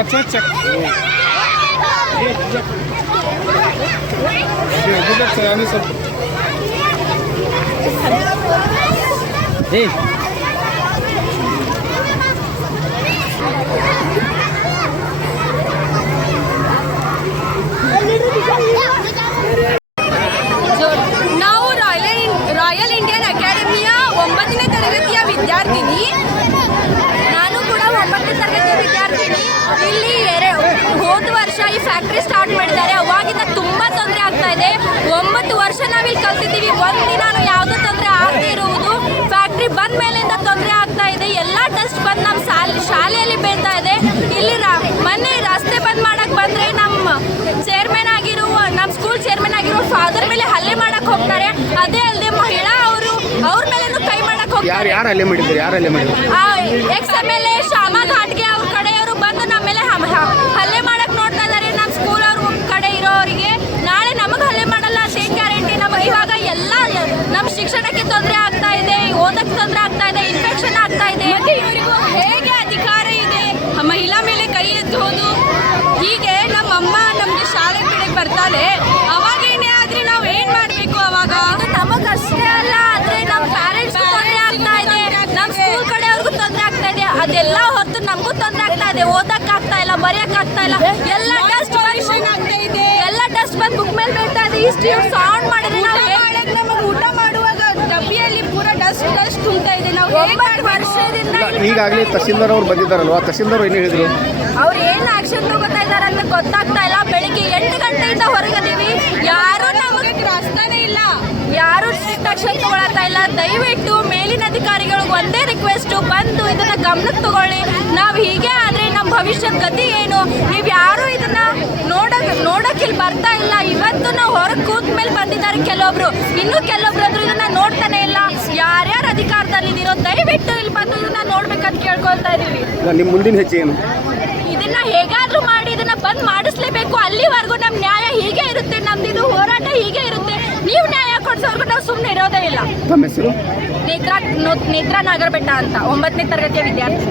अच्छा चेक ನಾವು royal Indian ಅಕಾಡೆಮಿಯ 9ನೇ ತರಗತಿಯ ವಿದ್ಯಾರ್ಥಿನಿ. ನಾನು ಕೂಡ 9ನೇ ತರಗತಿಯ ವಿದ್ಯಾರ್ಥಿನಿ. ಇಲ್ಲಿ ಹೋದ ವರ್ಷ ಈ ಫ್ಯಾಕ್ಟ್ರಿ ಸ್ಟಾರ್ಟ್ ಮಾಡಿದ್ದಾರೆ. ಅವಾಗಿಂದ ತುಂಬ ತೊಂದರೆ ಆಗ್ತಾ ಇದೆ. 9 ವರ್ಷ ನಾವಿಲ್ಲಿ ಕಲ್ತಿದ್ದೀವಿ. ಒಂದಿನಾನು ಯಾವುದೇ ತೊಂದರೆ ಆಗದೇ ಇರುವುದು ಫ್ಯಾಕ್ಟ್ರಿ ಬಂದ ಮೇಲಿಂದ ತೊಂದರೆ ಆಗ್ತಾ ಇದೆ. ಎಲ್ಲ ಟೆಸ್ಟ್ ಬಂದು ನಮ್ಮ ಶಾಲೆಯಲ್ಲಿ ಬೀಳ್ತಾ ಇದೆ. ಇಲ್ಲಿ ಮೊನ್ನೆ ರಸ್ತೆ ಬಂದ್ ಮಾಡಕ್ ಬಂದ್ರೆ ನಮ್ಮ ಚೇರ್ಮನ್ ಆಗಿರುವ ನಮ್ಮ ಸ್ಕೂಲ್ ಚೇರ್ಮನ್ ಆಗಿರುವ ಫಾದರ್ ಮೇಲೆ ಹಲ್ಲೆ ಮಾಡಕ್ ಹೋಗ್ತಾರೆ. ಅದೇ ಅಲ್ಲದೆ ಮಹಿಳಾ ಅವ್ರ ಮೇಲೇನು ಕೈ ಮಾಡಕ್ ಹೋಗ್ತಾರೆ. ಯಾರು ಹಲ್ಲೆ ಮಾಡಿದ್ರು? XMLA ಶಾಮಾ ಘಾಟ್ಗೆ ಅವ್ರ ಕಡೆಯವರು ಬಂದು ನಮ್ಮ ಮೇಲೆ ಹಲ್ಲೆ ಮಾಡಕ್ ನೋಡ್ತಾ ಇದ್ದಾರೆ. ನಮ್ಮ ಸ್ಕೂಲ್ ಅವ್ರ ಕಡೆ ಇರೋರಿಗೆ ನಾಳೆ ನಮಗೆ ಹಲ್ಲೆ ಮಾಡಲ್ಲ ಅಂತ ಏನ್ ಗ್ಯಾರಂಟಿ? ನಮಗೆ ಇವಾಗ ಎಲ್ಲ ನಮ್ಮ ಶಿಕ್ಷಣಕ್ಕೆ ತೊಂದರೆ ಆಗ್ತಾ ಇದೆ, ಓದಕ್ಕೆ ತೊಂದರೆ ಆಗ್ತಾ ಇದೆ, ಇನ್ಫೆಕ್ಷನ್ ಆಗ್ತಾ ಇದೆ. ಇವರಿಗೂ ಹೇಗೆ ಅಧಿಕಾರ ಇದೆ ಮಹಿಳಾ ಮೇಲೆ ಕೈ ಎತ್ತೋದು? ಹೀಗೆ ನಮ್ಮಮ್ಮ ನಮ್ಗೆ ಶಾಲೆ ಕಡೆಗೆ ಬರ್ತಾಳೆ, ಅವಾಗೇನೇ ಆದ್ರೆ ನಾವು ಏನ್ ಮಾಡ್ಬೇಕು? ಅವಾಗ ನಮಗಷ್ಟೇ ಅಲ್ಲ, ಆದ್ರೆ ನಮ್ಮ ಪ್ಯಾರೆಂಟ್ಸ್ ತೊಂದರೆ ಆಗ್ತಾ ಇದೆ, ನಮ್ಮ ಸ್ಕೂಲ್ ಕಡೆಯವ್ರಿಗೂ ತೊಂದರೆ ಆಗ್ತಾ ಇದೆ. ಅದೆಲ್ಲ ಹೊತ್ತು ನಮಗೂ ತೊಂದರೆ ಆಗ್ತಾ ಇದೆ. ಓದಕ್ ಆಗ್ತಾ ಇಲ್ಲ, ಬರೆಯಕ್ ಆಗ್ತಾ ಇಲ್ಲ. ಎಲ್ಲ ಟೆಸ್ಟ್ ಆಗ್ತಾ ಇದೆ, ಎಲ್ಲ ಟೆಸ್ಟ್ ಬಂದು ಬುಕ್ ಮೇಲೆ ಬೀಳ್ತಾ ಇದೆ. ಇಷ್ಟು ಸೌಂಡ್ ಮಾಡಿದ್ರೆ ನಾವು ನಮಗೆ ಊಟ ಮಾಡುವಾಗ ಡಬ್ಬಿಯಲ್ಲಿ ಪೂರ ಡಸ್ಟ್ ತುಂಬ್ತಾ ಇದೆ. ನಾವು 9 ವರ್ಷದಿಂದ ಈಗಾಗಲೇ ತಹಸೀಲ್ದಾರ್ ಅವ್ರು ಬಂದಿದ್ದಾರಲ್ವಾ? ತಹಸೀಲ್ದಾರ್ ಏನು ಹೇಳಿದ್ರು? ಅವ್ರು ಏನು ಆಕ್ಷನ್ ತಗೋತಾ ಇದ್ದಾರೆ ಅಂತ ಗೊತ್ತಾಗ್ತಾ ಇಲ್ಲ. ಬೆಳಿಗ್ಗೆ 8 ಗಂಟೆಯಿಂದ ಹೊರಗದೀವಿ, ಯಾರು ನಮಗೆ ರಸ್ತಾನೇ ಇಲ್ಲ, ಯಾರು ಸ್ಟ್ರಿಕ್ಟ್ ಆಕ್ಷನ್ ತಗೊಳತಾ ಇಲ್ಲ. ದಯವಿಟ್ಟು ಮೇಲಿನ ಅಧಿಕಾರಿಗಳಿಗೆ ಒಂದೇ ರಿಕ್ವೆಸ್ಟ್, ಬಂದು ಇದನ್ನ ಗಮನಕ್ಕೆ ತಗೊಳ್ಳಿ. ನಾವು ಹೀಗೆ ಆದ್ರೆ ನಮ್ಮ ಭವಿಷ್ಯದ ಗತಿ ಏನು? ನೀವು ಯಾರು ಇದನ್ನ ನೋಡಕ್ ಇಲ್ಲಿ ಬರ್ತಾ ಇಲ್ಲ. ಇವತ್ತು ನಾವು ಹೊರಗೆ ಕೂತ್ ಮೇಲೆ ಬಂದಿದ್ದಾರೆ ಕೆಲವೊಬ್ರು, ಇನ್ನು ಕೆಲವೊಬ್ರು ಅಂದ್ರೂ ಇದನ್ನ ನೋಡ್ತಾನೆ ಇಲ್ಲ. ಯಾರ್ಯಾರು ಅಧಿಕಾರದಲ್ಲಿದ್ದೀರೋ ದಯವಿಟ್ಟು ಇಲ್ಲಿ ಬಂದು ಇದನ್ನ ನೋಡ್ಬೇಕಂತ ಕೇಳ್ಕೊಳ್ತಾ ಇದೀವಿ. ನಿಮ್ಮ ಮುಂದಿನ ಹೆಜ್ಜೆ ಏನು? ಇದನ್ನ ಹೇಗಾದ್ರೂ ಮಾಡಿ ಇದನ್ನ ಬಂದ್ ಮಾಡಿಸ್ಲೇಬೇಕು. ಅಲ್ಲಿವರೆಗೂ ನಮ್ ನ್ಯಾಯ ಹೀಗೆ ಇರುತ್ತೆ, ನಮ್ದಿದು ಹೋರಾಟ ಹೀಗೆ ಇರುತ್ತೆ. ನೀವು ನ್ಯಾಯ ಕೊಡ್ಸೋರ್ಗು ನಾವು ಸುಮ್ಮನೆ ಇರೋದೇ ಇಲ್ಲ. ನಮ್ಮ ಹೆಸರು ನೇತ್ರಾ ನಾಗರಬೆಟ್ಟ ಅಂತ, 9ನೇ ತರಗತಿಯ ವಿದ್ಯಾರ್ಥಿ.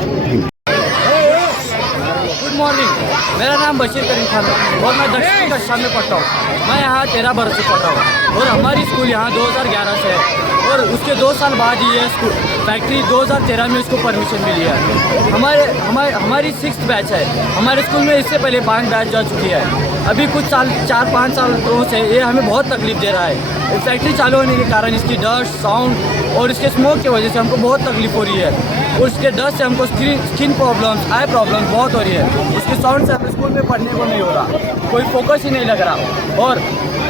गुड मॉर्निंग, मेरा नाम बशीर करीम खान है और मैं 10वीं कक्षा में पढ़ता हूँ। मैं यहाँ 13 बरस से पढ़ता हूँ और हमारी स्कूल यहाँ 2011 से है और उसके 2 साल बाद ये स्कूल फैक्ट्री 2013 में इसको परमिशन मिली है। हमारी 6th बैच है। हमारे स्कूल में इससे पहले 5 बैच जा चुकी है। अभी कुछ साल 4-5 सालों से ये हमें बहुत तकलीफ दे रहा है। फैक्ट्री चालू होने के कारण इसकी डस्ट, साउंड और इसके स्मोक की वजह से हमको बहुत तकलीफ हो रही है और इसके डस्ट से हमको स्किन प्रॉब्लम्स, आई प्रॉब्लम्स बहुत हो रही है। इसके साउंड से हमें स्कूल में पढ़ने को नहीं हो रहा, कोई फोकस ही नहीं लग रहा और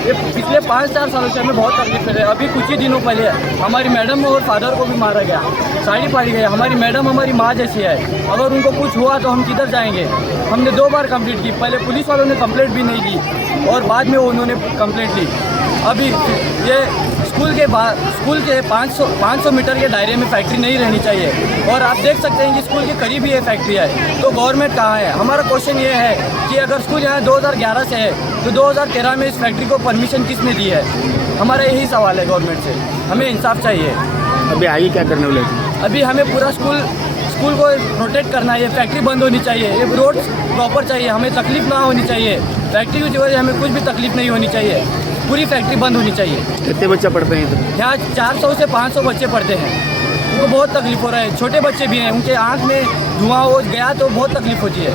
ये पिछले 5-4 सालों से हमें बहुत तकलीफ कर रही है। अभी कुछ ही दिनों पहले हमारी मैडम और फादर को भी मारा गया, साड़ी फाड़ी गई। हमारी मैडम हमारी माँ जैसी है, अगर उनको कुछ हुआ तो हम किधर जाएंगे? हमने 2 बार कंप्लेंट की, पहले पुलिस वालों ने कंप्लेंट भी नहीं की और बाद में उन्होंने कंप्लेंट ली। अभी ये स्कूल के 500 मीटर के दायरे में फैक्ट्री नहीं रहनी चाहिए और आप देख सकते हैं कि स्कूल के करीब ही ये फैक्ट्री है, तो गवर्नमेंट कहाँ है? हमारा क्वेश्चन ये है कि अगर स्कूल यहाँ 2011 से है तो 2013 में इस फैक्ट्री को परमिशन किसने दी है? हमारा यही सवाल है गवर्नमेंट से, हमें इंसाफ चाहिए। अभी आगे क्या करने वाले? अभी हमें पूरा स्कूल को प्रोटेक्ट करना है। ये फैक्ट्री बंद होनी चाहिए, ये रोड प्रॉपर चाहिए, हमें तकलीफ ना होनी चाहिए। फैक्ट्री की वजह से हमें कुछ भी तकलीफ नहीं होनी चाहिए, पूरी फैक्ट्री बंद होनी चाहिए। कितने बच्चे पढ़ते हैं इधर? यहाँ 400 से 500 बच्चे पढ़ते हैं। उनको बहुत तकलीफ हो रहा है, छोटे बच्चे भी हैं, उनके आँख में धुआं हो गया तो बहुत तकलीफ होती है।